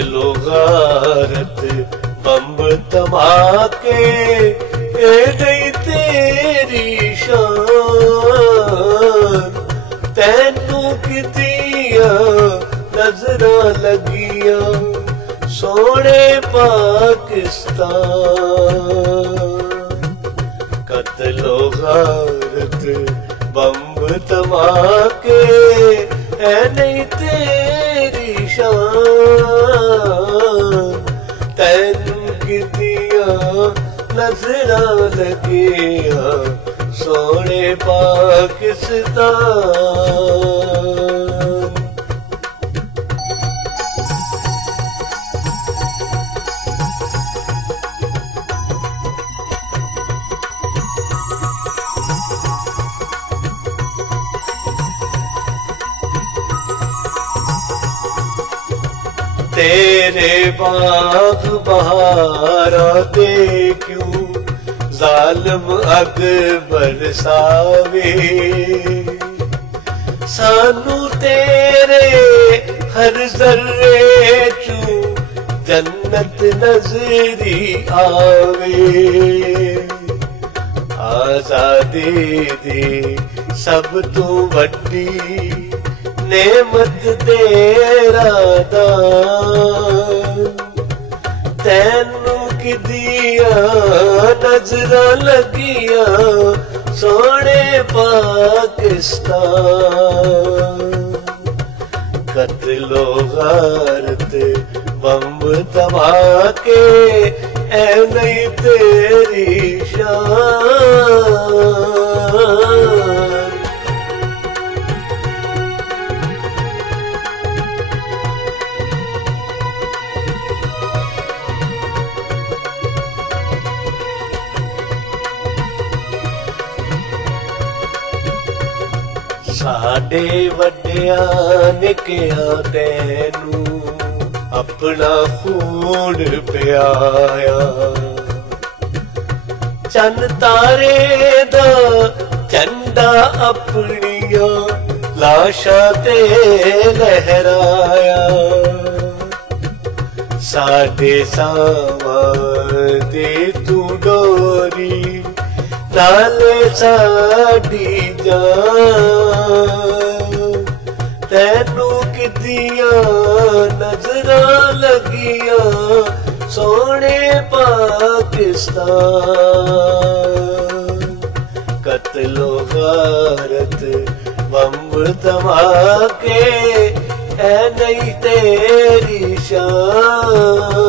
कत्लो गारत बंब धमाके ए नहीं तेरी शान। तैनू कितिया नजरां लगिया सोने पाकिस्तान। कत्लो गारत बंब धमाके है नहीं तेरी शान। तैनू कितिया नजरां लगिया सोने पाकिस्तान। तेरे बाग बहारा दे क्यों जालिम अग बरसावे। सानू तेरे हर जर्रे चू जन्नत नजरी आवे। आजादी दी सब तू वड्डी नेमत तेरा दान। तैनू किदिया नजरां लगिया सोने पाकिस्तान। कत्लो गारत बंब धमाके ऐ नहीं तेरी शान। साडे वड्डिया निकिया तैनू अपना खून पियाया। चन तारे दा झंडा अपनिया लाशा ते लहराया। साडे सावां दी तू डोरी नाले साडी जान। तैनू किदिया नजरां लगिया सोने पाकिस्तान। कत्लो गारत बंब धमाके है नहीं तेरी शान।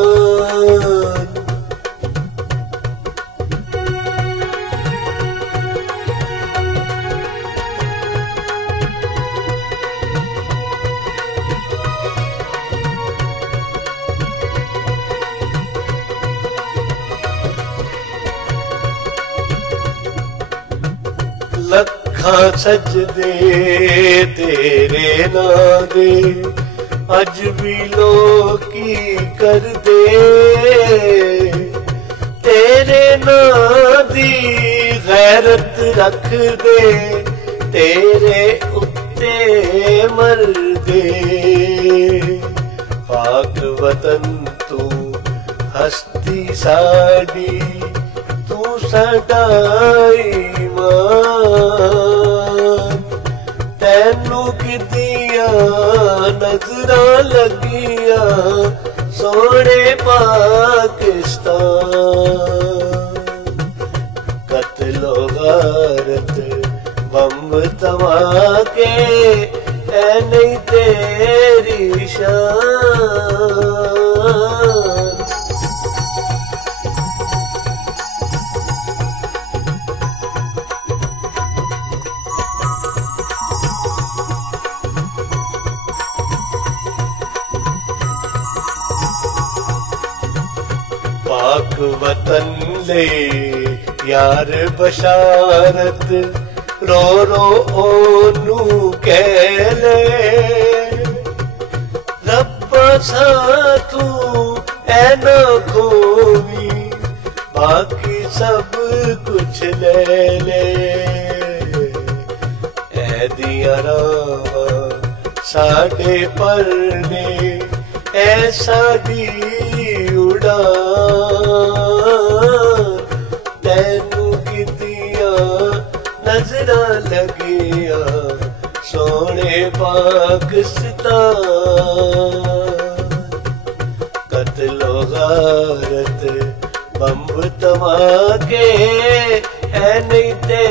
लखा सजदे तेरे नां दे अज भी लोकी कर दे। तेरे नां दी गैरत रख दे तेरे उत्ते मर दे। पाक वतन तू हस्ती साडी तू साडा ईमान। तैनू किदिया नजरां लगिया सोने पाकिस्तान। कत्लो गारत बंब धमाके ऐ नहीं तेरी शान। पाक वतन ले यार बशारत रो रो ओनू कह ले। रब्बा सा तू ऐ ना खोवी बाकी सब कुछ ले ले। ऐ दिया रावा साडे परने ऐ साडी उड़ान तैनू कितिया नजरां लगिया सोने पाकिस्तान। कत्लो गारत बम्ब धमाके है नहीं ते